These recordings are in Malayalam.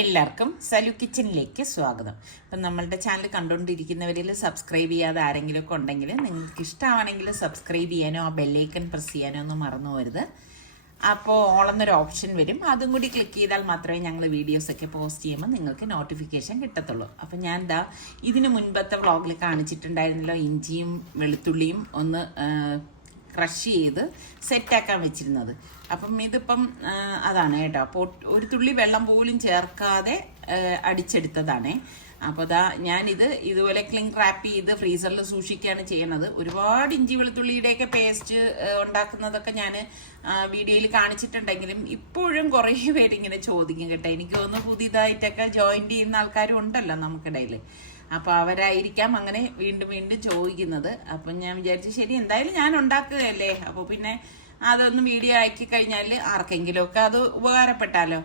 എല്ലാവർക്കും സലു കിച്ചണിലേക്ക് സ്വാഗതം. അപ്പം നമ്മളുടെ ചാനൽ കണ്ടുകൊണ്ടിരിക്കുന്നവരിൽ സബ്സ്ക്രൈബ് ചെയ്യാതെ ആരെങ്കിലും ഒക്കെ ഉണ്ടെങ്കിൽ നിങ്ങൾക്ക് ഇഷ്ടമാണെങ്കിൽ സബ്സ്ക്രൈബ് ചെയ്യാനോ ആ ബെല്ലൈക്കൺ പ്രസ് ചെയ്യാനോ ഒന്നും മറന്നു പോരുത്. അപ്പോൾ ഓളെന്നൊരു ഓപ്ഷൻ വരും, അതും കൂടി ക്ലിക്ക് ചെയ്താൽ മാത്രമേ ഞങ്ങൾ വീഡിയോസൊക്കെ പോസ്റ്റ് ചെയ്യുമ്പോൾ നിങ്ങൾക്ക് നോട്ടിഫിക്കേഷൻ കിട്ടത്തുള്ളൂ. അപ്പം ഞാൻ ഇതിന് മുൻപത്തെ വ്ളോഗിൽ കാണിച്ചിട്ടുണ്ടായിരുന്നല്ലോ, ഇഞ്ചിയും വെളുത്തുള്ളിയും ഒന്ന് ക്രഷ് ചെയ്ത് സെറ്റാക്കാൻ വെച്ചിരുന്നത്. അപ്പം ഇതിപ്പം അതാണ് കേട്ടോ. അപ്പോൾ ഒരു തുള്ളി വെള്ളം പോലും ചേർക്കാതെ അടിച്ചെടുത്തതാണ്. അപ്പോൾ ഞാനിത് ഇതുപോലെ ക്ലിങ് റാപ്പ് ചെയ്ത് ഫ്രീസറിൽ സൂക്ഷിക്കുകയാണ് ചെയ്യണത്. ഒരുപാട് ഇഞ്ചി വെളുത്തുള്ളിയുടെയൊക്കെ പേസ്റ്റ് ഉണ്ടാക്കുന്നതൊക്കെ ഞാൻ വീഡിയോയിൽ കാണിച്ചിട്ടുണ്ടെങ്കിലും ഇപ്പോഴും കുറേ പേരിങ്ങനെ ചോദിക്കും കേട്ടോ. എനിക്ക് തോന്നുന്നു പുതിയതായിട്ടൊക്കെ ജോയിൻ ചെയ്യുന്ന ആൾക്കാരും ഉണ്ടല്ലോ നമുക്കിടയിൽ. അപ്പോൾ അവരായിരിക്കാം അങ്ങനെ വീണ്ടും വീണ്ടും ചോദിക്കുന്നത്. അപ്പം ഞാൻ വിചാരിച്ചു ശരി, എന്തായാലും ഞാൻ ഉണ്ടാക്കുകയല്ലേ, അപ്പോൾ പിന്നെ അതൊന്ന് വീഡിയോ ആക്കി കഴിഞ്ഞാൽ ആർക്കെങ്കിലുമൊക്കെ അത് ഉപകാരപ്പെട്ടാലോ.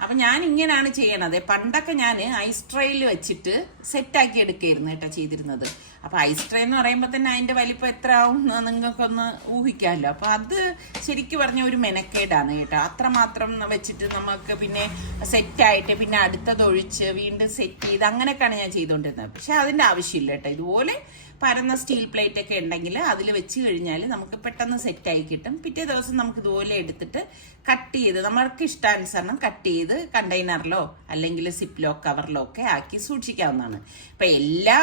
അപ്പം ഞാൻ ഇങ്ങനെയാണ് ചെയ്യണത്. പണ്ടൊക്കെ ഞാൻ ഐസ് ട്രേയിൽ വെച്ചിട്ട് സെറ്റാക്കി എടുക്കുകയായിരുന്നു കേട്ടോ ചെയ്തിരുന്നത്. അപ്പോൾ ഐസ് ട്രേ എന്ന് പറയുമ്പോൾ തന്നെ അതിൻ്റെ വലിപ്പം എത്ര ആവും നിങ്ങൾക്കൊന്ന് ഊഹിക്കാമല്ലോ. അപ്പോൾ അത് ശരിക്കും പറഞ്ഞ ഒരു മെനക്കേടാണ് കേട്ടോ. അത്രമാത്രം വെച്ചിട്ട് നമുക്ക് പിന്നെ സെറ്റായിട്ട് പിന്നെ അടുത്തതൊഴിച്ച് വീണ്ടും സെറ്റ് ചെയ്ത് അങ്ങനെയൊക്കെയാണ് ഞാൻ ചെയ്തുകൊണ്ടിരുന്നത്. പക്ഷെ അതിൻ്റെ ആവശ്യമില്ല കേട്ടോ. ഇതുപോലെ പരന്ന സ്റ്റീൽ പ്ലേറ്റ് ഒക്കെ ഉണ്ടെങ്കിൽ അതിൽ വെച്ച് കഴിഞ്ഞാൽ നമുക്ക് പെട്ടെന്ന് സെറ്റായി കിട്ടും. പിറ്റേ ദിവസം നമുക്ക് ഇതുപോലെ എടുത്തിട്ട് കട്ട് ചെയ്ത് നമ്മൾക്ക് ഇഷ്ടാനുസരണം കട്ട് ചെയ്ത് കണ്ടെയ്നറിലോ അല്ലെങ്കിൽ സിപ്ലോ കവറിലോ ഒക്കെ ആക്കി സൂക്ഷിക്കാവുന്നതാണ്. ഇപ്പം എല്ലാ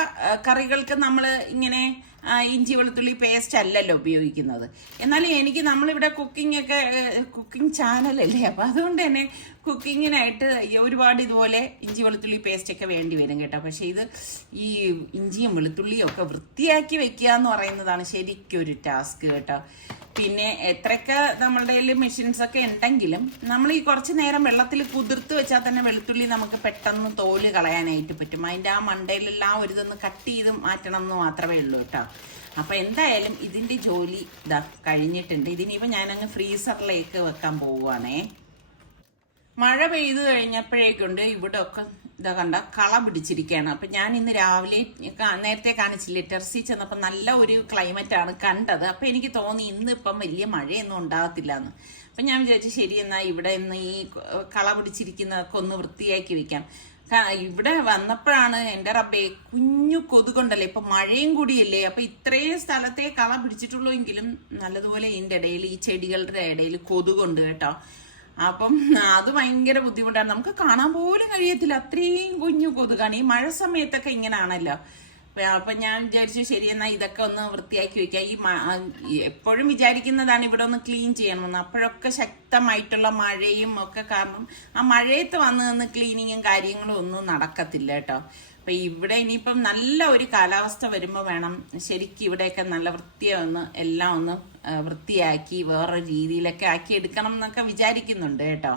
കറികൾക്കും നമ്മൾ ഇങ്ങനെ ഇഞ്ചി വെളുത്തുള്ളി പേസ്റ്റ് അല്ലല്ലോ ഉപയോഗിക്കുന്നത്. എന്നാലും എനിക്ക് നമ്മളിവിടെ കുക്കിംഗ് ചാനലല്ലേ, അപ്പം അതുകൊണ്ട് തന്നെ കുക്കിങ്ങിനായിട്ട് ഒരുപാട് ഇതുപോലെ ഇഞ്ചി വെളുത്തുള്ളി പേസ്റ്റ് ഒക്കെ വേണ്ടി വരും കേട്ടോ. പക്ഷെ ഇത് ഈ ഇഞ്ചിയും വെളുത്തുള്ളിയും ഒക്കെ വൃത്തിയാക്കി വെക്കുക എന്ന് പറയുന്നതാണ് ശരിക്കും ഒരു ടാസ്ക് കേട്ടോ. പിന്നെ എത്രയൊക്കെ നമ്മളുടെ കയ്യിൽ മെഷീൻസ് ഒക്കെ ഉണ്ടെങ്കിലും നമ്മൾ ഈ കുറച്ച് നേരം വെള്ളത്തിൽ കുതിർത്ത് വെച്ചാൽ തന്നെ വെളുത്തുള്ളി നമുക്ക് പെട്ടെന്ന് തോല് കളയാനായിട്ട് പറ്റും. അതിൻ്റെ ആ മണ്ടയിലെല്ലാം ഒരു ഇതൊന്ന് കട്ട് ചെയ്ത് മാറ്റണം എന്ന് മാത്രമേ ഉള്ളൂ കേട്ടോ. അപ്പം എന്തായാലും ഇതിൻ്റെ ജോലി കഴിഞ്ഞിട്ടുണ്ട്. ഇതിനിപ്പോൾ ഞാനങ്ങ് ഫ്രീസറിലേക്ക് വെക്കാൻ പോവുകയാണേ. മഴ പെയ്തു കഴിഞ്ഞപ്പോഴേക്കുണ്ട് ഇവിടെ ഒക്കെ കണ്ട കള പിടിച്ചിരിക്കുകയാണ്. അപ്പം ഞാൻ ഇന്ന് രാവിലെ നേരത്തെ കാണിച്ചില്ലേ, ടെറസിൽ ചെന്നപ്പോൾ നല്ല ഒരു ക്ലൈമറ്റാണ് കണ്ടത്. അപ്പം എനിക്ക് തോന്നി ഇന്നിപ്പം വലിയ മഴയൊന്നും ഉണ്ടാകത്തില്ല എന്ന്. അപ്പം ഞാൻ വിചാരിച്ചു ശരി എന്നാൽ ഇവിടെ ഇന്ന് ഈ കള പിടിച്ചിരിക്കുന്നതൊക്കെ ഒന്ന് വൃത്തിയാക്കി വെക്കാം. ഇവിടെ വന്നപ്പോഴാണ് എൻ്റെ റബ്ബേ കുഞ്ഞു കൊതുകുണ്ടല്ലേ, ഇപ്പം മഴയും കൂടിയല്ലേ. അപ്പം ഇത്രയും സ്ഥലത്തെ കള പിടിച്ചിട്ടുള്ളൂ എങ്കിലും നല്ലതുപോലെ ഇതിൻ്റെ ഇടയിൽ ഈ ചെടികളുടെ ഇടയിൽ കൊതുകുണ്ട് കേട്ടോ. അപ്പം അത് ഭയങ്കര ബുദ്ധിമുട്ടാണ്, നമുക്ക് കാണാൻ പോലും കഴിയത്തില്ല, അത്രയും കുഞ്ഞു കൊതുകാണ്. ഈ മഴ സമയത്തൊക്കെ ഇങ്ങനെയാണല്ലോ. അപ്പം ഞാൻ വിചാരിച്ചു ശരി എന്നാൽ ഇതൊക്കെ ഒന്ന് വൃത്തിയാക്കി വെക്കാം. എപ്പോഴും വിചാരിക്കുന്നതാണ് ഇവിടെ ഒന്ന് ക്ലീൻ ചെയ്യണമെന്ന്. അപ്പോഴൊക്കെ ശക്തമായിട്ടുള്ള മഴയും ഒക്കെ കാരണം ആ മഴയത്ത് വന്ന് ക്ലീനിങ്ങും കാര്യങ്ങളും ഒന്നും നടക്കത്തില്ല കേട്ടോ. അപ്പം ഇവിടെ ഇനിയിപ്പം നല്ല ഒരു കാലാവസ്ഥ വരുമ്പോൾ വേണം ശരിക്കും ഇവിടെയൊക്കെ നല്ല എല്ലാം ഒന്ന് വൃത്തിയാക്കി വേറൊരു രീതിയിലൊക്കെ ആക്കി എടുക്കണം എന്നൊക്കെ വിചാരിക്കുന്നുണ്ട് കേട്ടോ.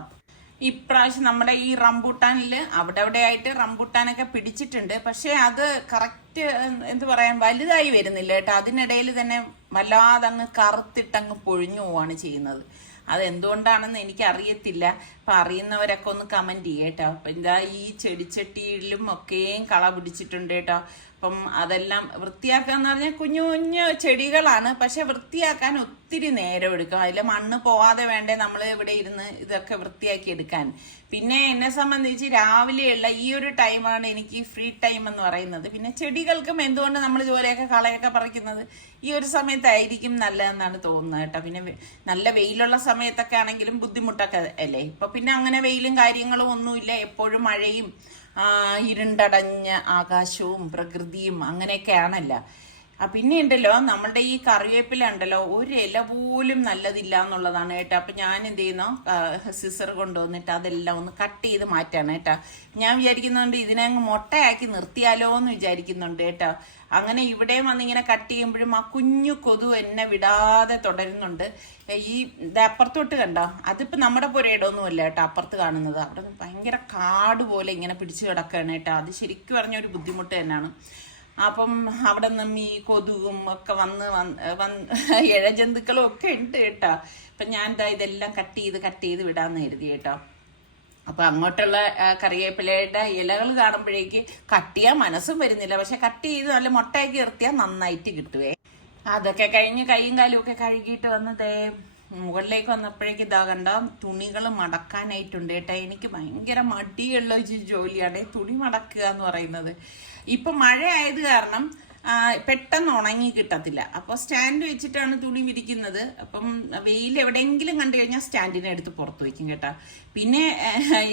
ഇപ്രാവശ്യം നമ്മുടെ ഈ റംബൂട്ടാനിൽ അവിടെ ആയിട്ട് റംബൂട്ടാനൊക്കെ പിടിച്ചിട്ടുണ്ട്. പക്ഷെ അത് കറക്റ്റ് എന്ത് പറയാൻ വലുതായി വരുന്നില്ല കേട്ടോ. അതിനിടയിൽ തന്നെ വല്ലാതെ അങ്ങ് കറുത്തിട്ടങ്ങ് പൊഴിഞ്ഞു പോവാണ് ചെയ്യുന്നത്. അതെന്തുകൊണ്ടാണെന്ന് എനിക്കറിയത്തില്ല. അപ്പം അറിയുന്നവരൊക്കെ ഒന്ന് കമന്റ് ചെയ്യേട്ടോ. അപ്പം ഈ ചെടിച്ചട്ടിയിലും ഒക്കെയും കള പിടിച്ചിട്ടുണ്ട് കേട്ടോ. അപ്പം അതെല്ലാം വൃത്തിയാക്കാന്ന് പറഞ്ഞാൽ കുഞ്ഞു കുഞ്ഞു ചെടികളാണ്, പക്ഷെ വൃത്തിയാക്കാൻ ഒത്തിരി നേരം എടുക്കും. അതിൽ മണ്ണ് പോവാതെ വേണ്ടേ നമ്മൾ ഇവിടെ ഇരുന്ന് ഇതൊക്കെ വൃത്തിയാക്കി എടുക്കാൻ. പിന്നെ എന്നെ സംബന്ധിച്ച് രാവിലെയുള്ള ഈ ഒരു ടൈമാണ് എനിക്ക് ഫ്രീ ടൈം എന്ന് പറയുന്നത്. പിന്നെ ചെടികൾക്കും എന്തുകൊണ്ട് നമ്മൾ ജോലിയൊക്കെ കളയൊക്കെ പറിക്കുന്നത് ഈ ഒരു സമയത്തായിരിക്കും നല്ലതെന്നാണ് തോന്നുന്നത് കേട്ടോ. പിന്നെ നല്ല വെയിലുള്ള സമയത്തൊക്കെ ആണെങ്കിലും ബുദ്ധിമുട്ടൊക്കെ അല്ലേ. ഇപ്പൊ പിന്നെ അങ്ങനെ വെയിലും കാര്യങ്ങളും ഒന്നുമില്ല, എപ്പോഴും മഴയും ഇരുണ്ടടഞ്ഞ ആകാശവും പ്രകൃതിയും അങ്ങനെയൊക്കെയാണല്ലോ. പിന്നെ ഉണ്ടല്ലോ നമ്മളുടെ ഈ കറിവേപ്പില ഉണ്ടല്ലോ, ഒരു ഇല പോലും നല്ലതില്ല എന്നുള്ളതാണ് കേട്ടോ. അപ്പം ഞാൻ എന്ത് ചെയ്യുന്നു, സിസർ കൊണ്ടുവന്നിട്ട് അതെല്ലാം ഒന്ന് കട്ട് ചെയ്ത് മാറ്റാണ് കേട്ടോ. ഞാൻ വിചാരിക്കുന്നുണ്ട് ഇതിനെ അങ്ങ് മുട്ടയാക്കി നിർത്തിയാലോ എന്ന് വിചാരിക്കുന്നുണ്ട് കേട്ടോ. അങ്ങനെ ഇവിടെയും വന്നിങ്ങനെ കട്ട് ചെയ്യുമ്പോഴും ആ കുഞ്ഞു കൊതു എന്നെ വിടാതെ തുടരുന്നുണ്ട്. ഈ അപ്പുറത്തോട്ട് കണ്ടോ, അതിപ്പോൾ നമ്മുടെ പുരയിടമൊന്നുമല്ല കേട്ടോ അപ്പുറത്ത് കാണുന്നത്. അവിടെ ഭയങ്കര കാട് പോലെ ഇങ്ങനെ പിടിച്ചു കിടക്കുകയാണ് കേട്ടോ. അത് ശരിക്കും പറഞ്ഞ ഒരു ബുദ്ധിമുട്ട് തന്നെയാണ്. അപ്പം അവിടെ നിന്നും ഈ കൊതുകും ഒക്കെ വന്ന് ഇഴജന്തുക്കളും ഒക്കെ ഉണ്ട് കേട്ടോ. അപ്പം ഞാൻ ഇതെല്ലാം കട്ട് ചെയ്ത് വിടാന്ന് കരുതി കേട്ടോ. അപ്പൊ അങ്ങോട്ടുള്ള കറിവേപ്പിലയുടെ ഇലകൾ കാണുമ്പോഴേക്ക് കട്ട് ചെയ്യാൻ മനസ്സും വരുന്നില്ല. പക്ഷെ കട്ട് ചെയ്ത് നല്ല മുട്ടയാക്കി നിർത്തിയാൽ നന്നായിട്ട് കിട്ടുവേ. അതൊക്കെ കഴിഞ്ഞ് കൈയും കാലും ഒക്കെ കഴുകിയിട്ട് വന്ന് മുകളിലേക്ക് വന്നപ്പോഴേക്ക് ഇതാ കണ്ട തുണികൾ മടക്കാനായിട്ടുണ്ട് കേട്ടോ. എനിക്ക് ഭയങ്കര മടിയുള്ള ഒരു ജോലിയാണ് തുണി മടക്കുക എന്ന് പറയുന്നത്. ഇപ്പം മഴ ആയത് കാരണം പെട്ടെന്ന് ഉണങ്ങി കിട്ടത്തില്ല. അപ്പോൾ സ്റ്റാൻഡ് വെച്ചിട്ടാണ് തുണി വിരിക്കുന്നത്. അപ്പം വെയിൽ എവിടെയെങ്കിലും കണ്ടു കഴിഞ്ഞാൽ സ്റ്റാൻഡിനെ എടുത്ത് പുറത്ത് വയ്ക്കും കേട്ടോ. പിന്നെ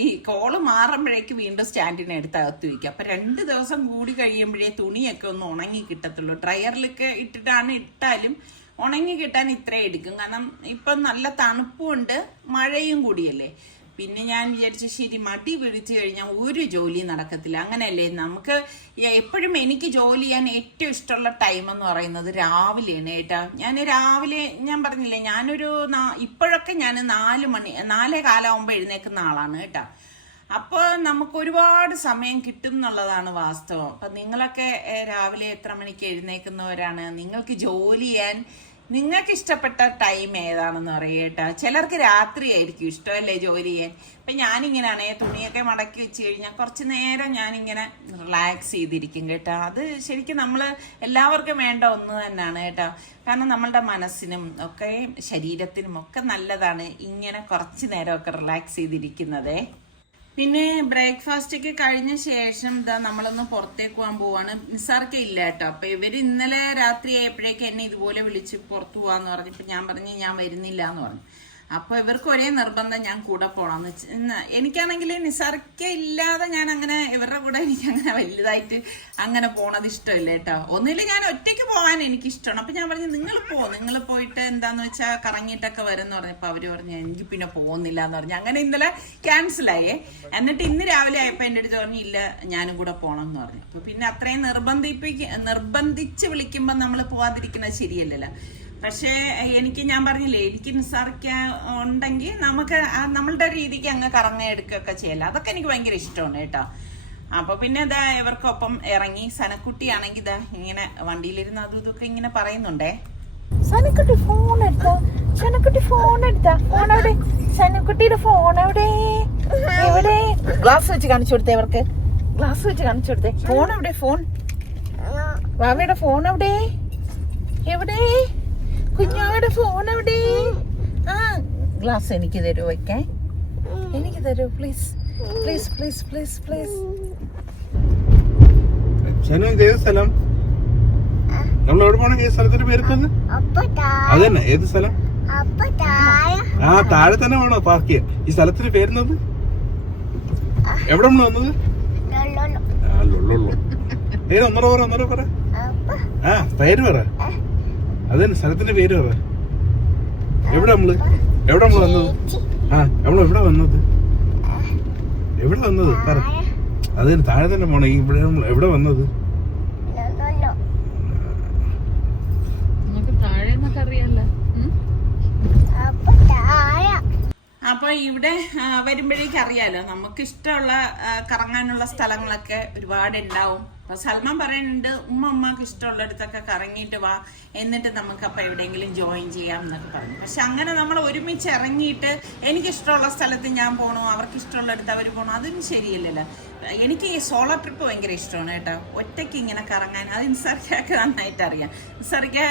ഈ കോള് മാറുമ്പോഴേക്ക് വീണ്ടും സ്റ്റാൻഡിനെ എടുത്ത് അകത്ത് വയ്ക്കും. അപ്പം 2 ദിവസം കൂടി കഴിയുമ്പോഴേ തുണിയൊക്കെ ഒന്ന് ഉണങ്ങി കിട്ടത്തുള്ളൂ. ഡ്രയറിലൊക്കെ ഇട്ടാലും ഉണങ്ങി കിട്ടാൻ ഇത്രയും എടുക്കും. കാരണം ഇപ്പം നല്ല തണുപ്പുണ്ട്, മഴയും കൂടിയല്ലേ. പിന്നെ ഞാൻ വിചാരിച്ചു ശരി മടി പിടിച്ചു കഴിഞ്ഞാൽ ഒരു ജോലി നടക്കത്തില്ല. അങ്ങനെയല്ലേ നമുക്ക് എപ്പോഴും എനിക്ക് ജോലി ചെയ്യാൻ ഏറ്റവും ഇഷ്ടമുള്ള ടൈം എന്ന് പറയുന്നത് രാവിലെയാണ് കേട്ടോ. ഞാൻ രാവിലെ ഞാൻ പറഞ്ഞില്ലേ ഇപ്പോഴൊക്കെ ഞാൻ 4:15 എഴുന്നേക്കുന്ന ആളാണ് കേട്ടോ. അപ്പോൾ നമുക്ക് ഒരുപാട് സമയം കിട്ടും എന്നുള്ളതാണ് വാസ്തവം. അപ്പം നിങ്ങളൊക്കെ രാവിലെ എത്ര മണിക്ക് എഴുന്നേക്കുന്നവരാണ്? നിങ്ങൾക്ക് ജോലി ചെയ്യാൻ നിങ്ങൾക്ക് ഇഷ്ടപ്പെട്ട ടൈം ഏതാണെന്ന് പറയുക കേട്ടോ. ചിലർക്ക് രാത്രിയായിരിക്കും ഇഷ്ടമല്ലേ ജോലി ചെയ്യാൻ. അപ്പം ഞാനിങ്ങനെയാണേ തുണിയൊക്കെ മടക്കി വെച്ച് കഴിഞ്ഞാൽ കുറച്ച് നേരം ഞാനിങ്ങനെ റിലാക്സ് ചെയ്തിരിക്കും കേട്ടോ. അത് ശരിക്കും നമ്മൾ എല്ലാവർക്കും വേണ്ട ഒന്ന് തന്നെയാണ് കേട്ടോ. കാരണം നമ്മളുടെ മനസ്സിനും ഒക്കെ ശരീരത്തിനും ഒക്കെ നല്ലതാണ് ഇങ്ങനെ കുറച്ച് നേരമൊക്കെ റിലാക്സ് ചെയ്തിരിക്കുന്നതേ. പിന്നെ ബ്രേക്ക്ഫാസ്റ്റ് ഒക്കെ കഴിഞ്ഞ ശേഷം നമ്മളൊന്ന് പുറത്തേക്ക് പോകാൻ പോവാണ്. നിസാർക്ക് ഇല്ല കേട്ടോ. അപ്പൊ ഇവര് ഇന്നലെ രാത്രി ആയപ്പോഴേക്ക് എന്നെ ഇതുപോലെ വിളിച്ച് പുറത്തു പോവാന്ന് പറഞ്ഞപ്പോ ഞാൻ പറഞ്ഞു ഞാൻ വരുന്നില്ല എന്ന് പറഞ്ഞു. അപ്പൊ ഇവർക്ക് ഒരേ നിർബന്ധം ഞാൻ കൂടെ പോകണമെന്ന്. എനിക്കാണെങ്കിൽ നിസാർക്ക ഇല്ലാതെ ഞാൻ അങ്ങനെ ഇവരുടെ കൂടെ എനിക്ക് അങ്ങനെ വലുതായിട്ട് അങ്ങനെ പോണത് ഇഷ്ടമില്ല കേട്ടോ. ഒന്നില്ല ഞാൻ ഒറ്റയ്ക്ക് പോകാൻ എനിക്ക് ഇഷ്ടമാണ്. അപ്പൊ ഞാൻ പറഞ്ഞു നിങ്ങൾ പോയിട്ട് എന്താന്ന് വെച്ചാൽ കറങ്ങിയിട്ടൊക്കെ വരുമെന്ന് പറഞ്ഞപ്പോ അവര് പറഞ്ഞു എനിക്ക് പിന്നെ പോകുന്നില്ല എന്ന് പറഞ്ഞു. അങ്ങനെ ഇന്നലെ ക്യാൻസലായേ. എന്നിട്ട് ഇന്ന് രാവിലെ ആയപ്പോ എന്റെ അടുത്ത് പറഞ്ഞു ഇല്ല ഞാനും കൂടെ പോണം എന്ന് പറഞ്ഞു. അപ്പൊ പിന്നെ അത്രയും നിർബന്ധിച്ച് വിളിക്കുമ്പോ നമ്മൾ പോവാതിരിക്കുന്നത് ശരിയല്ലല്ലോ. പക്ഷേ ഞാൻ പറഞ്ഞില്ലേ എനിക്ക് നിസാറിക്കാൻ ഉണ്ടെങ്കിൽ നമുക്ക് നമ്മളുടെ രീതിക്ക് അങ്ങ് കറങ്ങെടുക്കുകയൊക്കെ ചെയ്യല്ല. അതൊക്കെ എനിക്ക് ഭയങ്കര ഇഷ്ടമാണ് കേട്ടോ. അപ്പൊ പിന്നെ ഇതാ ഇവർക്കൊപ്പം ഇറങ്ങി. സനക്കുട്ടിയാണെങ്കിൽ ഇതാ ഇങ്ങനെ വണ്ടിയിലിരുന്ന് അതും ഇതൊക്കെ ഇങ്ങനെ പറയുന്നുണ്ടേ. സനക്കുട്ടി ഫോൺ എടുത്താ ഫോൺ എവിടെ? സനക്കുട്ടിയുടെ ഫോൺ എവിടെ? ഗ്ലാസ് വെച്ച് കാണിച്ചു കൊടുത്തേ അവർക്ക്. ഗ്ലാസ് വെച്ച് കാണിച്ചു കൊടുത്തേ. ഫോൺ എവിടെ? ഫോൺ വാവയുടെ ഫോൺ എവിടെ? കുഞ്ഞാവിടെ ഫോൺ എവിടെ? ഗ്ലാസ് എനിക്ക് തരൂ വയ്ക്കാൻ. എനിക്ക് തരൂ പ്ലീസ്. സ്ഥലം നമ്മൾ എവിടെ പോകണം? ഏത് സ്ഥലത്തിന്റെ പേര്? അതന്നെ ഏത് സ്ഥലം? താഴെ തന്നെ വേണോ പാർക്ക് ചെയ്യാൻ? ഈ സ്ഥലത്തിന്റെ പേരുന്നത് എവിടെ നമ്മൾ വന്നത്? പേര് ഒന്നര പറ. പേര് പറ. അതന്നെ സ്ഥലത്തിന്റെ പേര് പറ. എവിടെ നമ്മള് വന്നത്? എവിടെ വന്നത് പറ. അതന്നെ താഴെ തന്നെ പോണേ. ഇവിടെ എവിടെ വന്നത്? അപ്പൊ ഇവിടെ വരുമ്പോഴേക്ക് അറിയാലോ നമുക്ക് ഇഷ്ടമുള്ള കറങ്ങാനുള്ള സ്ഥലങ്ങളൊക്കെ ഒരുപാട് ഉണ്ടാവും. അപ്പൊ സൽമാൻ പറയുന്നുണ്ട് ഉമ്മക്ക് ഇഷ്ടമുള്ളിടത്തൊക്കെ കറങ്ങിയിട്ട് വാ, എന്നിട്ട് നമുക്ക് അപ്പൊ എവിടെയെങ്കിലും ജോയിൻ ചെയ്യാം എന്നൊക്കെ പറഞ്ഞു. പക്ഷെ അങ്ങനെ നമ്മൾ ഒരുമിച്ച് ഇറങ്ങിയിട്ട് എനിക്കിഷ്ടമുള്ള സ്ഥലത്ത് ഞാൻ പോകണു, അവർക്ക് ഇഷ്ടമുള്ളിടത്ത് അവർ പോകണം, അതൊന്നും ശരിയല്ലല്ലോ. എനിക്ക് ഈ സോളോ ട്രിപ്പ് ഭയങ്കര ഇഷ്ടമാണ് കേട്ടോ. ഒറ്റയ്ക്ക് ഇങ്ങനെ കറങ്ങാൻ അത് നിസാർക്കൊക്കെ നന്നായിട്ട് അറിയാം. നിസാർക്ക്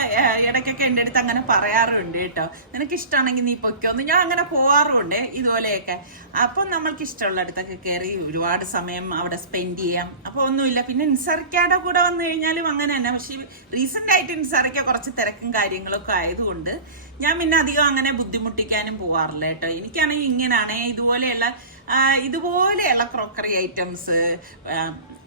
ഇടയ്ക്കൊക്കെ എൻ്റെ അടുത്ത് അങ്ങനെ പറയാറുണ്ട് കേട്ടോ, നിനക്ക് ഇഷ്ടമാണെങ്കിൽ നീ പൊയ്ക്കോന്ന്. ഞാൻ അങ്ങനെ പോവാറുണ്ട് ഇതുപോലെയൊക്കെ. അപ്പം നമ്മൾക്ക് ഇഷ്ടമുള്ളിടത്തൊക്കെ കയറി ഒരുപാട് സമയം അവിടെ സ്പെൻഡ് ചെയ്യാം. അപ്പോൾ ഒന്നുമില്ല. പിന്നെ നിസാർക്കയുടെ കൂടെ വന്നു കഴിഞ്ഞാലും അങ്ങനെ തന്നെ. പക്ഷെ റീസെന്റ് ആയിട്ട് നിസാർക്ക കുറച്ച് തിരക്കും കാര്യങ്ങളൊക്കെ ആയതുകൊണ്ട് ഞാൻ പിന്നെ അധികം അങ്ങനെ ബുദ്ധിമുട്ടിക്കാനും പോവാറില്ല കേട്ടോ. എനിക്കാണെങ്കിൽ ഇങ്ങനെയാണ് ഇതുപോലെയുള്ള ക്രോക്കറി ഐറ്റംസ്,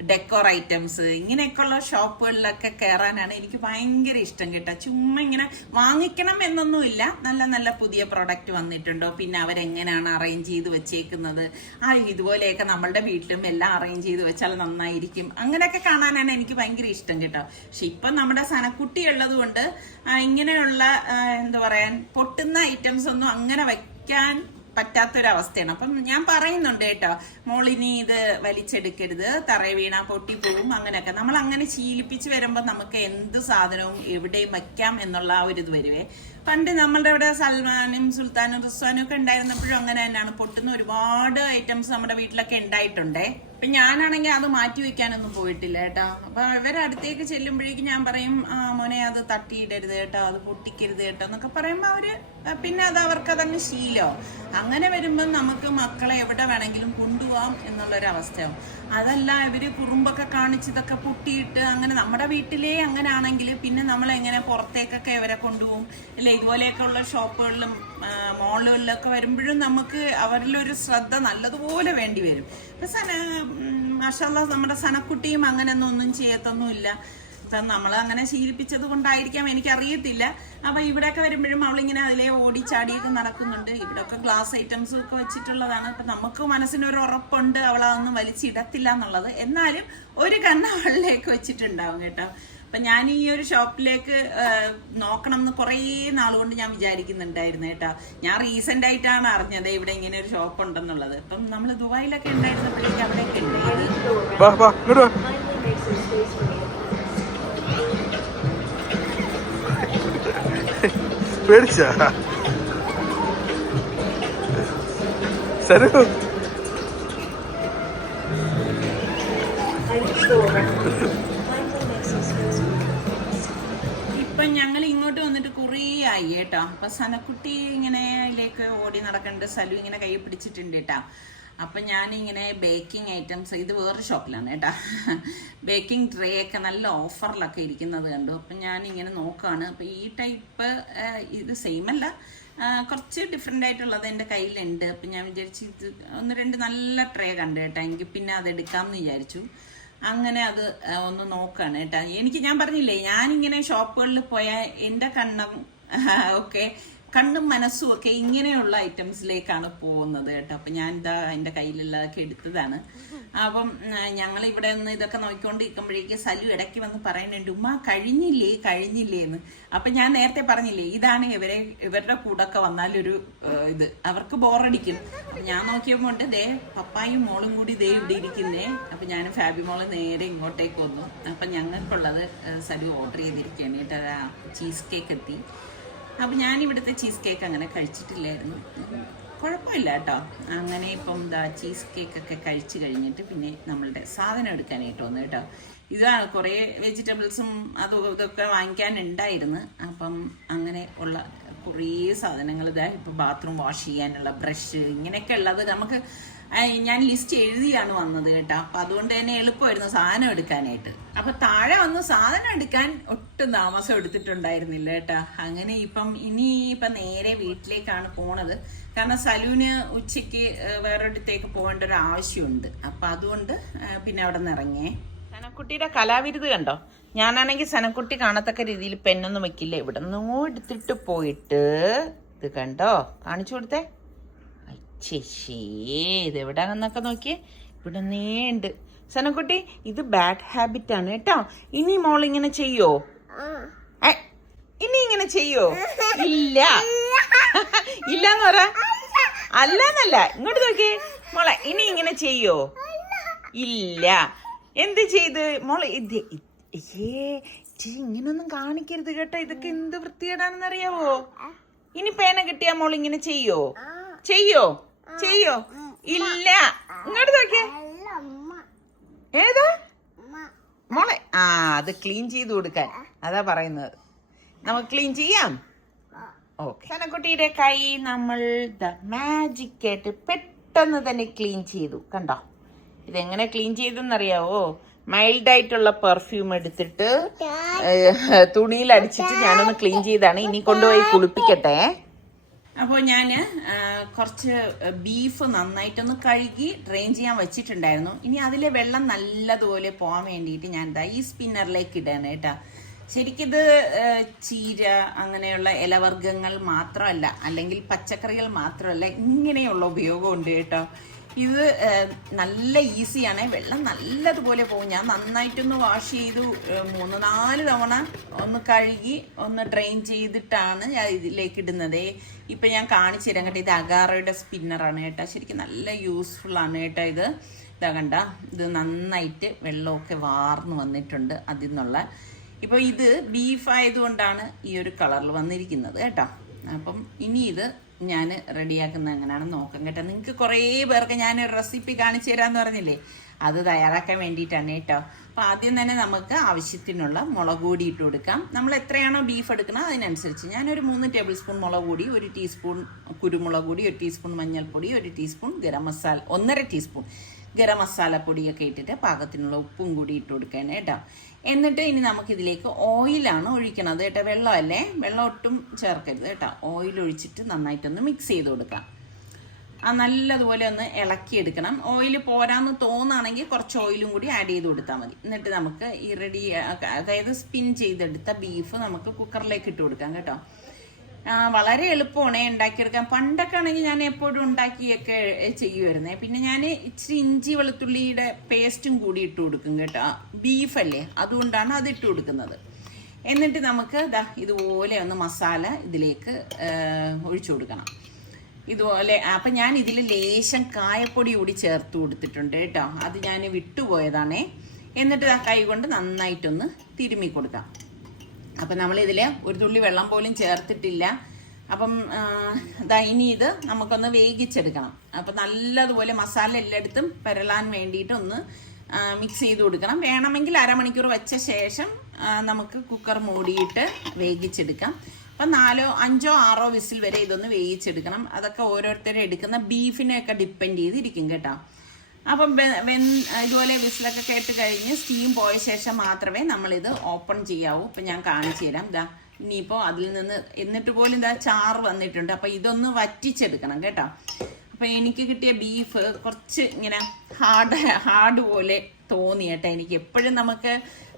ഡെക്കോർ ഐറ്റംസ് ഇങ്ങനെയൊക്കെയുള്ള ഷോപ്പുകളിലൊക്കെ കയറാനാണ് എനിക്ക് ഭയങ്കര ഇഷ്ടം കേട്ടോ. ചുമ്മാ ഇങ്ങനെ വാങ്ങിക്കണം എന്നൊന്നുമില്ല. നല്ല നല്ല പുതിയ പ്രൊഡക്റ്റ് വന്നിട്ടുണ്ടോ, പിന്നെ അവരെങ്ങനെയാണ് അറേഞ്ച് ചെയ്ത് വെച്ചേക്കുന്നത്, ഇതുപോലെയൊക്കെ നമ്മളുടെ വീട്ടിലും എല്ലാം അറേഞ്ച് ചെയ്ത് വെച്ചാൽ നന്നായിരിക്കും, അങ്ങനെയൊക്കെ കാണാനാണ് എനിക്ക് ഭയങ്കര ഇഷ്ടം കേട്ടോ. പക്ഷെ ഇപ്പം നമ്മുടെ സനക്കുട്ടി ഉള്ളത് കൊണ്ട് ഇങ്ങനെയുള്ള എന്താ പറയാൻ പൊട്ടുന്ന ഐറ്റംസ് ഒന്നും അങ്ങനെ വയ്ക്കാൻ പറ്റാത്തൊരവസ്ഥയാണ്. അപ്പം ഞാൻ പറയുന്നുണ്ട് കേട്ടോ, മോളിനി ഇത് വലിച്ചെടുക്കരുത്, തറയെ വീണാ പൊട്ടിപ്പോവും, അങ്ങനെയൊക്കെ. നമ്മൾ അങ്ങനെ ശീലിപ്പിച്ച് വരുമ്പോൾ നമുക്ക് എന്ത് സാധനവും എവിടെയും വയ്ക്കാം എന്നുള്ള ആ ഒരു ഇത് വരുവേ. പണ്ട് നമ്മളുടെ ഇവിടെ സൽമാനും സുൽത്താനും റിസ്വാനും ഒക്കെ ഉണ്ടായിരുന്നപ്പോഴും അങ്ങനെ തന്നെയാണ്. പൊട്ടുന്ന ഒരുപാട് ഐറ്റംസ് നമ്മുടെ വീട്ടിലൊക്കെ ഉണ്ടായിട്ടുണ്ടേ. അപ്പം ഞാനാണെങ്കിൽ അത് മാറ്റി വെക്കാനൊന്നും പോയിട്ടില്ല കേട്ടോ. അപ്പം ഇവരടുത്തേക്ക് ചെല്ലുമ്പോഴേക്കും ഞാൻ പറയും മോനെ അത് തട്ടിയിടരുത് കേട്ടോ, അത് പൊട്ടിക്കരുത് കേട്ടോ എന്നൊക്കെ പറയുമ്പോൾ അവർ പിന്നെ അത് അവർക്കതങ്ങ് ശീലമോ. അങ്ങനെ വരുമ്പം നമുക്ക് മക്കളെ എവിടെ വേണമെങ്കിലും കൊണ്ടുപോകാം എന്നുള്ളൊരവസ്ഥയാവും. അതല്ല ഇവർ കുറുമ്പൊക്കെ കാണിച്ചതൊക്കെ പൊട്ടിയിട്ട് അങ്ങനെ നമ്മുടെ വീട്ടിലേ അങ്ങനെ ആണെങ്കിൽ പിന്നെ നമ്മളെങ്ങനെ പുറത്തേക്കൊക്കെ ഇവരെ കൊണ്ടുപോകും അല്ലെ? ഇതുപോലെയൊക്കെ ഉള്ള ഷോപ്പുകളിലും മോളുകളിലൊക്കെ വരുമ്പോഴും നമുക്ക് അവരിലൊരു ശ്രദ്ധ നല്ലതുപോലെ വേണ്ടി വരും. ഇപ്പം മാഷാല്ലാ നമ്മുടെ സനക്കുട്ടിയും അങ്ങനെയൊന്നും ചെയ്യത്തൊന്നുമില്ല. ഇപ്പം നമ്മൾ അങ്ങനെ ശീലിപ്പിച്ചത് കൊണ്ടായിരിക്കാം, എനിക്കറിയത്തില്ല. അപ്പം ഇവിടെയൊക്കെ വരുമ്പോഴും അവളിങ്ങനെ അതിലേ ഓടിച്ചാടിയൊക്കെ നടക്കുന്നുണ്ട്. ഇവിടെയൊക്കെ ഗ്ലാസ് ഐറ്റംസും ഒക്കെ വെച്ചിട്ടുള്ളതാണ്. അപ്പം നമുക്ക് മനസ്സിനൊരു ഉറപ്പുണ്ട് അവളതൊന്നും വലിച്ചിടത്തില്ല എന്നുള്ളത്. എന്നാലും ഒരു കണ്ണ് അവളിലേക്ക് വെച്ചിട്ടുണ്ടാവും കേട്ടോ. അപ്പം ഞാൻ ഈ ഒരു ഷോപ്പിലേക്ക് നോക്കണം എന്ന് കുറേ നാളുകൊണ്ട് ഞാൻ വിചാരിക്കുന്നുണ്ടായിരുന്നു കേട്ടോ. ഞാൻ റീസെൻ്റ് ആയിട്ടാണ് അറിഞ്ഞത് ഇവിടെ ഇങ്ങനെ ഒരു ഷോപ്പ് ഉണ്ടെന്നുള്ളത്. അപ്പം നമ്മൾ ദുബായിലൊക്കെ ഉണ്ടായിരുന്നപ്പോഴേക്കും അവിടെയൊക്കെ ഉണ്ടായിരുന്നു. പേടിച്ച സരു ഇപ്പം ഞങ്ങൾ ഇങ്ങോട്ട് വന്നിട്ട് കുറേ ആയി കേട്ടോ. അപ്പൊ സനക്കുട്ടി ഇങ്ങനെ അതിലേക്ക് ഓടി നടക്കണ്ട്, സലു ഇങ്ങനെ കൈ പിടിച്ചിട്ടുണ്ട് കേട്ടോ. അപ്പം ഞാനിങ്ങനെ ബേക്കിംഗ് ഐറ്റംസ്, ഇത് വേറൊരു ഷോപ്പിലാണ് കേട്ടോ, ബേക്കിംഗ് ട്രേ ഒക്കെ നല്ല ഓഫറിലൊക്കെ ഇരിക്കുന്നത് കണ്ടു. അപ്പം ഞാനിങ്ങനെ നോക്കുകയാണ്. അപ്പം ഈ ടൈപ്പ് ഇത് സെയിം അല്ല, കുറച്ച് ഡിഫറെൻ്റ് ആയിട്ടുള്ളത് എൻ്റെ കയ്യിലുണ്ട്. അപ്പം ഞാൻ വിചാരിച്ചു ഇത് 1-2 നല്ല ട്രേ കണ്ടു കേട്ടോ. എനിക്ക് പിന്നെ അത് എടുക്കാമെന്ന് വിചാരിച്ചു. അങ്ങനെ അത് ഒന്ന് നോക്കുകയാണ് കേട്ടോ. ഞാൻ പറഞ്ഞില്ലേ, ഞാനിങ്ങനെ ഷോപ്പുകളിൽ പോയാൽ എൻ്റെ കണ്ണും മനസ്സും ഒക്കെ ഇങ്ങനെയുള്ള ഐറ്റംസിലേക്കാണ് പോകുന്നത് കേട്ടോ. അപ്പം ഞാൻ ഇതാ എൻ്റെ കയ്യിലുള്ളതൊക്കെ എടുത്തതാണ്. അപ്പം ഞങ്ങൾ ഇവിടെ നിന്ന് ഇതൊക്കെ നോക്കിക്കൊണ്ടിരിക്കുമ്പോഴേക്ക് സലു ഇടയ്ക്ക് വന്ന് പറയുന്നുണ്ട്, ഉമ്മ കഴിഞ്ഞില്ലേ എന്ന്. അപ്പം ഞാൻ നേരത്തെ പറഞ്ഞില്ലേ, ഇതാണ് ഇവരുടെ കൂടൊക്കെ വന്നാലൊരു ഇത് അവർക്ക് ബോറടിക്കും. ഞാൻ നോക്കിയപ്പോണ്ട് ദേ പപ്പായും മോളും കൂടി ദേ ഇവിടെ ഇരിക്കുന്നേ. അപ്പം ഞാനും ഫാബി മോള് നേരെ ഇങ്ങോട്ടേക്ക് വന്നു. അപ്പം ഞങ്ങൾക്കുള്ളത് സലു ഓർഡർ ചെയ്തിരിക്കുകയാണ് കേട്ടോ. ചീസ് കേക്ക് എത്തി. അപ്പം ഞാനിവിടുത്തെ ചീസ് കേക്ക് അങ്ങനെ കഴിച്ചിട്ടില്ലായിരുന്നു, കുഴപ്പമില്ല കേട്ടോ. അങ്ങനെ ഇപ്പം ചീസ് കേക്കൊക്കെ കഴിച്ച് കഴിഞ്ഞിട്ട് പിന്നെ നമ്മളുടെ സാധനം എടുക്കാനായിട്ട് വന്നു കേട്ടോ. ഇതാണ് കുറേ വെജിറ്റബിൾസും അതും ഇതൊക്കെ വാങ്ങിക്കാനുണ്ടായിരുന്നു. അപ്പം അങ്ങനെ ഉള്ള കുറേ സാധനങ്ങൾ ഇതാ. ഇപ്പം ബാത്റൂം വാഷ് ചെയ്യാനുള്ള ബ്രഷ് ഇങ്ങനെയൊക്കെ ഉള്ളത് നമുക്ക് ഞാൻ ലിസ്റ്റ് എഴുതിയാണ് വന്നത് കേട്ടോ. അപ്പം അതുകൊണ്ട് തന്നെ എളുപ്പമായിരുന്നു സാധനം എടുക്കാനായിട്ട്. അപ്പം താഴെ വന്ന് സാധനം എടുക്കാൻ ഒട്ടും താമസം എടുത്തിട്ടുണ്ടായിരുന്നില്ല കേട്ടോ. അങ്ങനെ ഇനിയിപ്പം നേരെ വീട്ടിലേക്കാണ് പോണത്. കാരണം സലൂന് ഉച്ചയ്ക്ക് വേറൊരിടത്തേക്ക് പോകേണ്ട ഒരു ആവശ്യമുണ്ട്. അപ്പം അതുകൊണ്ട് പിന്നെ അവിടെ നിന്ന് ഇറങ്ങിയേ. സനക്കുട്ടിയുടെ കലാവിരുത് കണ്ടോ. ഞാനാണെങ്കിൽ സനക്കുട്ടി കാണത്തക്ക രീതിയിൽ പെണ്ണൊന്നും വെക്കില്ല. ഇവിടെ നിന്നോ എടുത്തിട്ട് പോയിട്ട് ഇത് കണ്ടോ, കാണിച്ചു കൊടുത്തേ. ചേച്ചി ഇതെവിടാന്നൊക്കെ നോക്കിയേ, ഇവിടെ നേണ്ട്. സനക്കുട്ടി ഇത് ബാഡ് ഹാബിറ്റ് ആണ് കേട്ടോ. ഇനി മോൾ ഇങ്ങനെ ചെയ്യോ? ഇനി ഇങ്ങനെ ചെയ്യോ? ഇല്ല ഇല്ലാന്ന് പറ. അല്ലാന്നല്ല, ഇങ്ങോട്ട് നോക്കിയേ മോളെ. ഇനി ഇങ്ങനെ ചെയ്യോ? ഇല്ല. എന്ത് ചെയ്ത് മോളെ? ഇങ്ങനൊന്നും കാണിക്കരുത് കേട്ടോ. ഇതൊക്കെ എന്ത് വൃത്തികേടാണെന്നറിയാവോ? ഇനി പേന കിട്ടിയാ മോൾ ഇങ്ങനെ ചെയ്യോ? ചെയ്യോ? ഇല്ല. ഇങ്ങോട്ട് നോക്കിയേ. ഏതാ മോളെ? അത് ക്ലീൻ ചെയ്ത് കൊടുക്കാൻ അതാ പറയുന്നത്. നമുക്ക് ക്ലീൻ ചെയ്യാം. ഓക്കെ. സനക്കുട്ടിയുടെ കൈ നമ്മൾ മാജിക് ആയിട്ട് പെട്ടെന്ന് തന്നെ ക്ലീൻ ചെയ്തു. കണ്ടോ? ഇതെങ്ങനെ ക്ലീൻ ചെയ്തെന്നറിയാവോ? മൈൽഡ് ആയിട്ടുള്ള പെർഫ്യൂം എടുത്തിട്ട് തുണിയിൽ അടിച്ചിട്ട് ഞാനൊന്ന് ക്ലീൻ ചെയ്താണ്. ഇനി കൊണ്ടുപോയി കുളിപ്പിക്കട്ടെ. അപ്പോൾ ഞാൻ കുറച്ച് ബീഫ് നന്നായിട്ടൊന്ന് കഴുകി ഡ്രെയിൻ ചെയ്യാൻ വെച്ചിട്ടുണ്ടായിരുന്നു. ഇനി അതിലെ വെള്ളം നല്ലതുപോലെ പോകാൻ വേണ്ടിയിട്ട് ഞാൻ ഈ സ്പിന്നറിലേക്ക് ഇടാണ് കേട്ടോ. ശരിക്കിത് ചീര അങ്ങനെയുള്ള ഇലവർഗ്ഗങ്ങൾ മാത്രമല്ല, അല്ലെങ്കിൽ പച്ചക്കറികൾ മാത്രമല്ല, ഇങ്ങനെയുള്ള ഉപയോഗമുണ്ട് കേട്ടോ. ഇത് നല്ല ഈസിയാണ്. വെള്ളം നല്ലതുപോലെ പോകും. ഞാൻ നന്നായിട്ടൊന്ന് വാഷ് ചെയ്തു 3-4 തവണ ഒന്ന് കഴുകി ഒന്ന് ഡ്രെയിൻ ചെയ്തിട്ടാണ് ഞാൻ ഇതിലേക്ക് ഇടുന്നത്. ഇപ്പം ഞാൻ കാണിച്ചു തരാം കേട്ടോ. ഇത് അഗാറയുടെ സ്പിന്നറാണ് കേട്ടോ. ശരിക്കും നല്ല യൂസ്ഫുൾ ആണ് കേട്ടോ. ഇതാ കണ്ട, ഇത് നന്നായിട്ട് വെള്ളമൊക്കെ വാർന്നു വന്നിട്ടുണ്ട് അതിൽ നിന്നുള്ള. ഇപ്പോൾ ഇത് ബീഫ് ആയതുകൊണ്ടാണ് ഈ ഒരു കളറിൽ വന്നിരിക്കുന്നത് കേട്ടോ. അപ്പം ഇനി ഇത് ഞാൻ റെഡിയാക്കുന്നത് എങ്ങനെയാണെന്ന് നോക്കാം കേട്ടോ. നിങ്ങൾക്ക് കുറേ പേർക്ക് ഞാനൊരു റെസിപ്പി കാണിച്ചു തരാമെന്ന് പറഞ്ഞില്ലേ, അത് തയ്യാറാക്കാൻ വേണ്ടിയിട്ടാണ് കേട്ടോ. അപ്പോൾ ആദ്യം തന്നെ നമുക്ക് ആവശ്യത്തിനുള്ള മുളക് പൊടി ഇട്ട് കൊടുക്കാം. നമ്മൾ എത്രയാണോ ബീഫ് എടുക്കുന്നത് അതിനനുസരിച്ച് ഞാനൊരു 3 ടേബിൾ സ്പൂൺ മുളക് പൊടി, 1 ടീസ്പൂൺ കുരുമുളക് പൊടി, 1 ടീസ്പൂൺ മഞ്ഞൾപ്പൊടി, 1 ടീസ്പൂൺ ഗരം മസാല, 1.5 ടീസ്പൂൺ ഗരം മസാലപ്പൊടിയൊക്കെ ഇട്ടിട്ട് പാകത്തിനുള്ള ഉപ്പും കൂടി ഇട്ട് കൊടുക്കണം കേട്ടോ. എന്നിട്ട് ഇനി നമുക്കിതിലേക്ക് ഓയിലാണ് ഒഴിക്കണത് കേട്ടോ. വെള്ളമല്ലേ, വെള്ളം ഒട്ടും ചേർക്കരുത് കേട്ടോ. ഓയിൽ ഒഴിച്ചിട്ട് നന്നായിട്ടൊന്ന് മിക്സ് ചെയ്ത് കൊടുക്കാം. നല്ലതുപോലെ ഒന്ന് ഇളക്കിയെടുക്കണം. ഓയിൽ പോരാന്ന് തോന്നുകയാണെങ്കിൽ കുറച്ച് ഓയിലും കൂടി ആഡ് ചെയ്ത് കൊടുത്താൽ മതി. എന്നിട്ട് നമുക്ക് ഈ റെഡി, അതായത് സ്പിൻ ചെയ്തെടുത്ത ബീഫ് നമുക്ക് കുക്കറിലേക്ക് ഇട്ട് കൊടുക്കാം കേട്ടോ. വളരെ എളുപ്പമാണ് ഉണ്ടാക്കിയെടുക്കാൻ. പണ്ടൊക്കെ ആണെങ്കിൽ ഞാൻ എപ്പോഴും ഉണ്ടാക്കിയൊക്കെ ചെയ്യുമായിരുന്നേ. പിന്നെ ഞാൻ ഇച്ചിരി ഇഞ്ചി വെളുത്തുള്ളിയുടെ പേസ്റ്റും കൂടി ഇട്ട് കൊടുക്കും കേട്ടോ. ബീഫല്ലേ, അതുകൊണ്ടാണ് അത് ഇട്ട് കൊടുക്കുന്നത്. എന്നിട്ട് നമുക്ക് ഇതുപോലെ ഒന്ന് മസാല ഇതിലേക്ക് ഒഴിച്ചു കൊടുക്കണം ഇതുപോലെ. അപ്പം ഞാൻ ഇതിൽ ലേശം കായപ്പൊടി കൂടി ചേർത്ത് കൊടുത്തിട്ടുണ്ട് കേട്ടോ. അത് ഞാൻ വിട്ടുപോയതാണേ. എന്നിട്ട് കൈ കൊണ്ട് നന്നായിട്ടൊന്ന് തിരുമ്മി കൊടുക്കാം. അപ്പം നമ്മളിതിൽ ഒരു തുള്ളി വെള്ളം പോലും ചേർത്തിട്ടില്ല. അപ്പം ഇനി ഇത് നമുക്കൊന്ന് വേവിച്ചെടുക്കണം. അപ്പം നല്ലതുപോലെ മസാല എല്ലായിടത്തും പരളാൻ വേണ്ടിയിട്ട് ഒന്ന് മിക്സ് ചെയ്ത് കൊടുക്കണം. വേണമെങ്കിൽ അരമണിക്കൂർ വെച്ച ശേഷം നമുക്ക് കുക്കർ മൂടിയിട്ട് വേവിച്ചെടുക്കാം. അപ്പം 4, 5, 6 വിസിൽ വരെ ഇതൊന്ന് വേവിച്ചെടുക്കണം. അതൊക്കെ ഓരോരുത്തരും എടുക്കുന്ന ബീഫിനെയൊക്കെ ഡിപ്പെൻഡ് ചെയ്തിരിക്കും കേട്ടോ. അപ്പം ഇതുപോലെ വിസിലൊക്കെ കേട്ട് കഴിഞ്ഞ് സ്റ്റീം പോയ ശേഷം മാത്രമേ നമ്മളിത് ഓപ്പൺ ചെയ്യാവൂ. ഇപ്പം ഞാൻ കാണിച്ചു തരാം. ഇനിയിപ്പോൾ അതിൽ നിന്ന് എന്നിട്ട് പോലും ചാറ് വന്നിട്ടുണ്ട്. അപ്പം ഇതൊന്ന് വറ്റിച്ചെടുക്കണം കേട്ടോ. അപ്പം എനിക്ക് കിട്ടിയ ബീഫ് കുറച്ച് ഇങ്ങനെ ഹാർഡ് പോലെ തോന്നി കേട്ടോ. എനിക്ക് എപ്പോഴും നമുക്ക്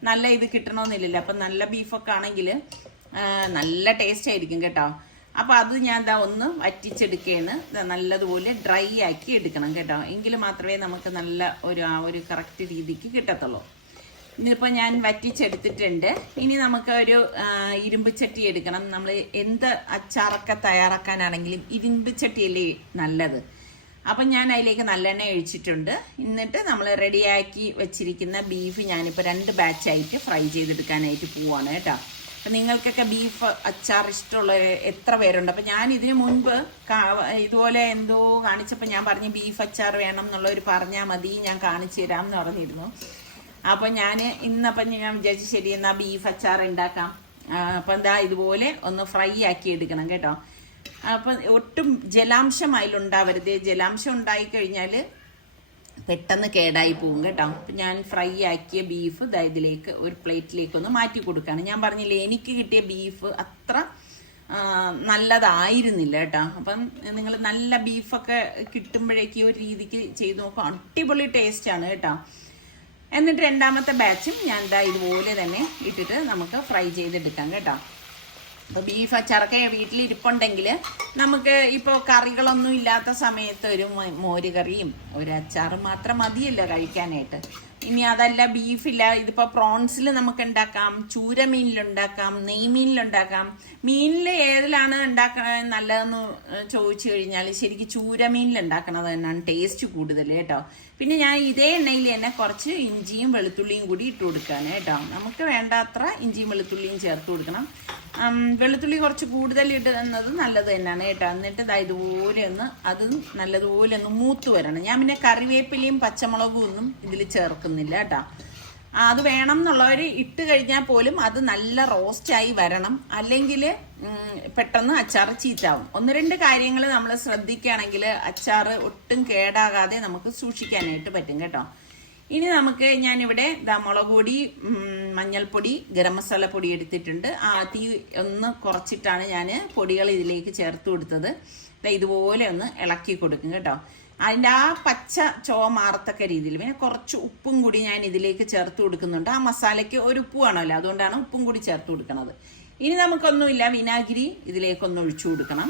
നല്ല ഇത് കിട്ടണമെന്നില്ലല്ലോ. അപ്പം നല്ല ബീഫൊക്കെ ആണെങ്കിൽ നല്ല ടേസ്റ്റ് ആയിരിക്കും കേട്ടോ. അപ്പോൾ അത് ഞാൻ ഒന്ന് വറ്റിച്ചെടുക്കുകയാണ്. നല്ലതുപോലെ ഡ്രൈ ആക്കി എടുക്കണം കേട്ടോ. എങ്കിൽ മാത്രമേ നമുക്ക് നല്ല ഒരു കറക്റ്റ് രീതിക്ക് കിട്ടത്തുള്ളൂ. ഇതിപ്പോൾ ഞാൻ വറ്റിച്ചെടുത്തിട്ടുണ്ട്. ഇനി നമുക്ക് ഒരു ഇരുമ്പ് ചട്ടി എടുക്കണം. നമ്മൾ എന്ത് അച്ചാറൊക്കെ തയ്യാറാക്കാനാണെങ്കിലും ഇരുമ്പ് ചട്ടിയല്ലേ നല്ലത്. അപ്പം ഞാൻ അതിലേക്ക് നല്ലെണ്ണ ഒഴിച്ചിട്ടുണ്ട്. എന്നിട്ട് നമ്മൾ റെഡിയാക്കി വെച്ചിരിക്കുന്ന ബീഫ് ഞാനിപ്പോൾ 2 ബാച്ചായിട്ട് ഫ്രൈ ചെയ്തെടുക്കാനായിട്ട് പോവാണ് കേട്ടോ. അപ്പം നിങ്ങൾക്കൊക്കെ ബീഫ് അച്ചാർ ഇഷ്ടമുള്ള എത്ര പേരുണ്ട്? അപ്പം ഞാൻ ഇതിനു മുൻപ് ഇതുപോലെ എന്തോ കാണിച്ചപ്പോൾ ഞാൻ പറഞ്ഞു ബീഫ് അച്ചാർ വേണം എന്നുള്ളവർ പറഞ്ഞാൽ മതി, ഞാൻ കാണിച്ചു തരാം എന്ന് പറഞ്ഞിരുന്നു. അപ്പം ഞാൻ ഞാൻ വിചാരിച്ചു ശരി എന്നാൽ ബീഫ് അച്ചാർ ഉണ്ടാക്കാം. അപ്പം ഇതുപോലെ ഒന്ന് ഫ്രൈ ആക്കി എടുക്കണം കേട്ടോ. അപ്പം ഒട്ടും ജലാംശം അതിലുണ്ടാവരുത്. ജലാംശം ഉണ്ടായിക്കഴിഞ്ഞാൽ പെട്ടെന്ന് കേടായി പോകും കേട്ടോ. അപ്പം ഞാൻ ഫ്രൈ ആക്കിയ ബീഫ് ഇതിലേക്ക് ഒരു പ്ലേറ്റിലേക്കൊന്ന് മാറ്റി കൊടുക്കുകയാണ്. ഞാൻ പറഞ്ഞില്ലേ എനിക്ക് കിട്ടിയ ബീഫ് അത്ര നല്ലതായിരുന്നില്ല കേട്ടോ. അപ്പം നിങ്ങൾ നല്ല ബീഫൊക്കെ കിട്ടുമ്പോഴേക്കും ഒരു രീതിക്ക് ചെയ്ത് നോക്കും, അടിപൊളി ടേസ്റ്റാണ് കേട്ടോ. എന്നിട്ട് 2ാമത്തെ ബാച്ചും ഞാൻ ഇതുപോലെ തന്നെ ഇട്ടിട്ട് നമുക്ക് ഫ്രൈ ചെയ്തെടുക്കാം കേട്ടോ. അപ്പോൾ ബീഫ് അച്ചാറൊക്കെ വീട്ടിലിരിപ്പുണ്ടെങ്കിൽ നമുക്ക് ഇപ്പോൾ കറികളൊന്നും ഇല്ലാത്ത സമയത്ത് ഒരു മോര് കറിയും ഒരു അച്ചാറും മാത്രം മതിയല്ലോ കഴിക്കാനായിട്ട്. ഇനി അതല്ല ബീഫില്ല, ഇതിപ്പോൾ പ്രോൺസിൽ നമുക്ക് ഉണ്ടാക്കാം, ചൂരമീനിലുണ്ടാക്കാം, നെയ്മീനിലുണ്ടാക്കാം. മീനിൽ ഏതിലാണ് ഉണ്ടാക്കണത് നല്ലതെന്ന് ചോദിച്ചു കഴിഞ്ഞാൽ ശരിക്കും ചൂരമീനിൽ ഉണ്ടാക്കണത് തന്നെയാണ് ടേസ്റ്റ് കൂടുതൽ കേട്ടോ. പിന്നെ ഞാൻ ഇതേ എണ്ണയിൽ തന്നെ കുറച്ച് ഇഞ്ചിയും വെളുത്തുള്ളിയും കൂടി ഇട്ട് കൊടുക്കുകയാണ് കേട്ടോ. നമുക്ക് വേണ്ടത്ര ഇഞ്ചിയും വെളുത്തുള്ളിയും ചേർത്ത് കൊടുക്കണം. വെളുത്തുള്ളി കുറച്ച് കൂടുതൽ ഇടുന്നത് നല്ലത് തന്നെയാണ് കേട്ടോ. എന്നിട്ട് ഇതുപോലെ അത് നല്ലതുപോലെ ഒന്ന് മൂത്ത് വരണം. ഞാൻ പിന്നെ കറിവേപ്പിലയും പച്ചമുളകും ഒന്നും ഇതിൽ ചേർക്കുന്നില്ല കേട്ടോ. അത് വേണം എന്നുള്ളവർ ഇട്ട് കഴിഞ്ഞാൽ പോലും അത് നല്ല റോസ്റ്റായി വരണം, അല്ലെങ്കിൽ പെട്ടെന്ന് അച്ചാർ ചീത്താവും. 1-2 കാര്യങ്ങൾ നമ്മൾ ശ്രദ്ധിക്കുകയാണെങ്കിൽ അച്ചാർ ഒട്ടും കേടാകാതെ നമുക്ക് സൂക്ഷിക്കാനായിട്ട് പറ്റും കേട്ടോ. ഇനി നമുക്ക് ഞാനിവിടെ മുളക് പൊടി, മഞ്ഞൾപ്പൊടി, ഗരം മസാല പൊടി എടുത്തിട്ടുണ്ട്. തീ ഒന്ന് കുറച്ചിട്ടാണ് ഞാൻ പൊടികൾ ഇതിലേക്ക് ചേർത്ത് കൊടുത്തത്. ഇതുപോലെ ഒന്ന് ഇളക്കി കൊടുക്കും കേട്ടോ. അതിൻ്റെ പച്ച ചുവ മാറത്തക്ക രീതിയിൽ. പിന്നെ കുറച്ച് ഉപ്പും കൂടി ഞാൻ ഇതിലേക്ക് ചേർത്ത് കൊടുക്കുന്നുണ്ട്. മസാലയ്ക്ക് ഒരു ഉപ്പ് വേണമല്ലോ, അതുകൊണ്ടാണ് ഉപ്പും കൂടി ചേർത്ത് കൊടുക്കുന്നത്. ഇനി നമുക്കൊന്നുമില്ല, വിനാഗിരി ഇതിലേക്കൊന്ന് ഒഴിച്ചു കൊടുക്കണം.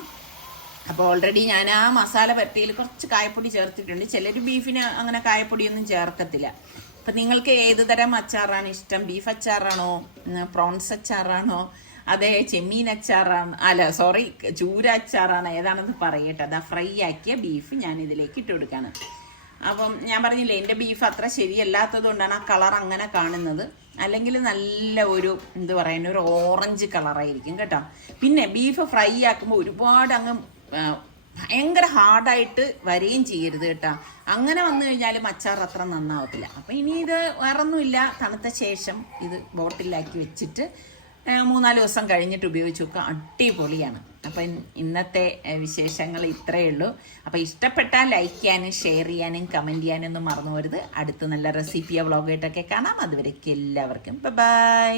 അപ്പോൾ ഓൾറെഡി ഞാൻ മസാല പരട്ടിയിൽ കുറച്ച് കായപ്പൊടി ചേർത്തിട്ടുണ്ട്. ചിലർ ബീഫിന് അങ്ങനെ കായപ്പൊടിയൊന്നും ചേർക്കത്തില്ല. അപ്പം നിങ്ങൾക്ക് ഏത് തരം അച്ചാറാണ് ഇഷ്ടം? ബീഫ് അച്ചാറാണോ, പ്രോൺസ് അച്ചാറാണോ, അതെ ചെമ്മീൻ അച്ചാറാണ്, ചൂര അച്ചാറാണ്, ഏതാണെന്ന് പറയട്ടെ. ഫ്രൈ ആക്കിയ ബീഫ് ഞാൻ ഇതിലേക്ക് ഇട്ട് കൊടുക്കാണ്. അപ്പം ഞാൻ പറഞ്ഞില്ലേ എൻ്റെ ബീഫ് അത്ര ശരിയല്ലാത്തത് കൊണ്ടാണ് ആ കളർ അങ്ങനെ കാണുന്നത്. അല്ലെങ്കിൽ നല്ല ഒരു ഓറഞ്ച് കളറായിരിക്കും കേട്ടോ. പിന്നെ ബീഫ് ഫ്രൈ ആക്കുമ്പോൾ ഒരുപാട് അങ്ങ് ഭയങ്കര ഹാർഡായിട്ട് വരികയും ചെയ്യരുത് കേട്ടോ. അങ്ങനെ വന്നു കഴിഞ്ഞാലും അച്ചാർ അത്ര നന്നാവത്തില്ല. അപ്പം ഇനി ഇത് വേറൊന്നുമില്ല, തണുത്ത ശേഷം ഇത് ബോട്ടിലാക്കി വെച്ചിട്ട് 3-4 ദിവസം കഴിഞ്ഞിട്ട് ഉപയോഗിച്ച് നോക്കുക, അടിപൊളിയാണ്. അപ്പം ഇന്നത്തെ വിശേഷങ്ങൾ ഇത്രയേ ഉള്ളൂ. അപ്പം ഇഷ്ടപ്പെട്ടാൽ ലൈക്ക് ചെയ്യാനും ഷെയർ ചെയ്യാനും കമൻറ്റ് ചെയ്യാനും ഒന്നും മറന്നു പോരുത്. അടുത്ത നല്ല റെസിപ്പിയോ വ്ളോഗായിട്ടൊക്കെ കാണാം. അതുവരേക്കും എല്ലാവർക്കും ബൈ.